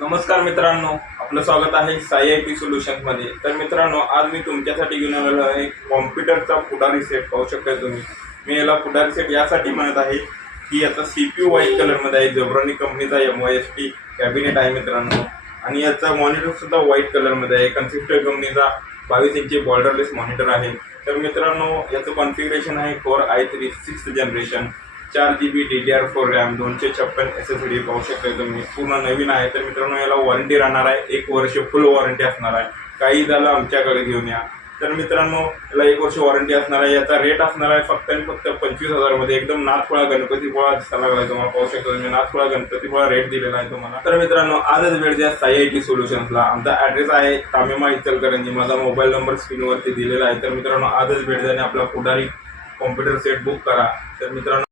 नमस्कार मित्रांनो, आपलं स्वागत आहे साई आय टी सोल्युशन्समध्ये। तर मित्रांनो, आज मी तुमच्यासाठी घेऊन आलेलो आहे कॉम्प्युटरचा पुढारी सेट। पाहू शकता तुम्ही, मी याला पुढारी सेट यासाठी म्हणत आहे की याचा CPU व्हाईट कलरमध्ये आहे। जेब्रानिक कंपनीचा MYST कॅबिनेट आहे मित्रांनो, आणि याचा मॉनिटर सुद्धा व्हाईट कलरमध्ये आहे। कन्सिस्टर कंपनीचा 22 इंची बॉर्डरलेस मॉनिटर आहे। तर मित्रांनो, याचं कॉन्फिगरेशन आहे Core i3 6th generation, 4GB DDR4 RAM, 256 SSD। पाहू शकता तुम्ही, पूर्ण नवीन आहे। तर मित्रांनो, याला वॉरंटी राहणार आहे, 1 वर्ष फुल वॉरंटी असणार आहे। काही झालं आमच्याकडे घेऊन या। तर मित्रांनो, याला 1 वर्ष वॉरंटी असणार आहे। याचा रेट असणार आहे फक्त आणि फक्त 25,000 मध्ये। एकदम नाथफळा गणपतीपुळा दिसायला लागलाय तुम्हाला। पाहू शकता तुम्ही, नाथफळा गणपतीपुळा रेट दिलेला आहे तुम्हाला। तर मित्रांनो, आजच भेट द्या साई आय टी सोल्युशन्सला। आमचा ॲड्रेस आहे तामेमा इचलकरंजी। माझा मोबाईल नंबर स्क्रीनवरती दिलेला आहे। तर मित्रांनो, आजच भेट द्या आणि आपला पुढारी कॉम्प्युटर सेट बुक करा। तर मित्रांनो,